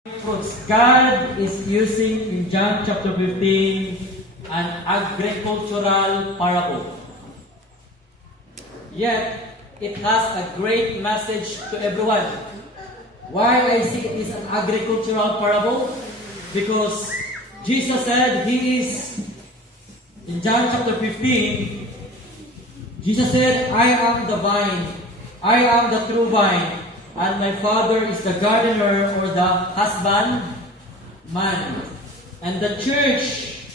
Fruits. God is using in John chapter 15 an agricultural parable. Yet, it has a great message to everyone. Why I say it is an agricultural parable? Because Jesus said He is, in John chapter 15, Jesus said, I am the vine, I am the true vine, and my Father is the gardener or the husbandman. And the church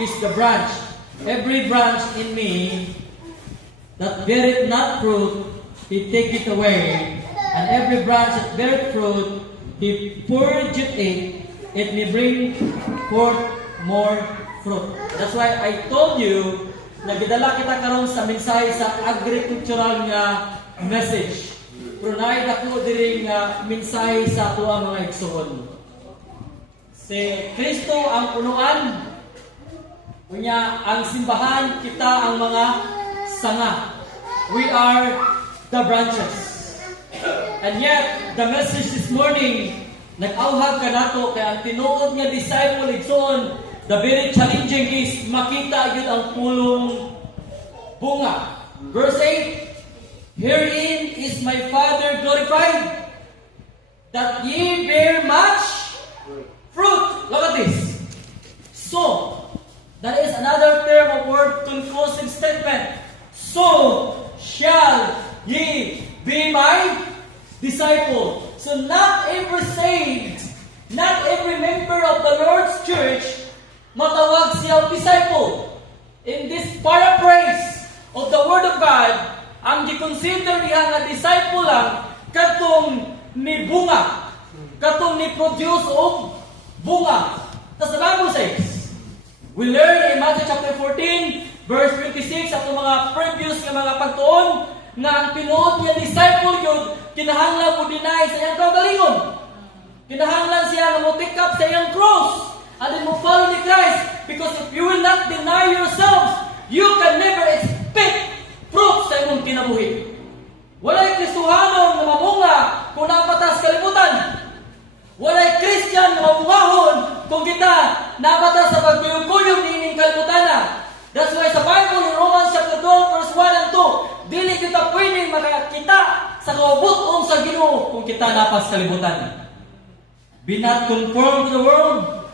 is the branch. Every branch in me that beareth not fruit, He taketh away. And every branch that beareth fruit, He purgeth it, it may bring forth more fruit. That's why I told you, nagdala kita karon sa mensahe sa agricultural nga message. Pero naidako diri nga mensahe sa ato ang mga igsoon. Si Kristo ang punuan. Unya ang simbahan kita ang mga sanga. We are the branches. And yet, the message this morning, nag-auhag ka nato kay ang tinuod nga disciple igsoon, the very challenging is makita yun ang pulong bunga. Verse 8, Herein is my Father glorified, that ye bear much fruit. Look at this. So, that is another term of word conclusive statement. So shall ye be my disciple. So not every saved, not every member of the Lord's church matawag siya disciple. In this paraphrase of the Word of God, ang gikonsider niya nga disciple lang katong ni bunga, katong ni produce og bunga. That's the Bible says. We learn in Matthew chapter 14, verse 26, at mga previous nga mga pagtuon, nga ang tinuod niya disciple yun, kinahanglan mo deny sa iyang kaugalingon. Kinahanglan siya na mo take up sa iyang cross, and then mo follow ni Christ. Because if you will not deny yourselves, you can never expect fruit sa imong kinabuhi. Walay Kristohanon na mamunga kung napatas kalibutan. Walay Christian na mamungahon kung kita napatas sa pagkuyog-kuyog ni ining kalibutan. That's why sa Bible in Romans chapter 12 verse 1 and 2, dili kita pwedeng makakita sa kaubuton sa Ginoo kung kita napas kalibutan. Be not conformed to the world,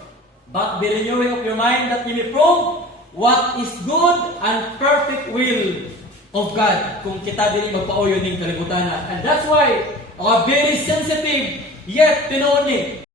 but be renewing of your mind that you may prove what is good and perfect will of God kung kita dili magpauyon ning kalibutan. And that's why very sensitive yet tinuod ni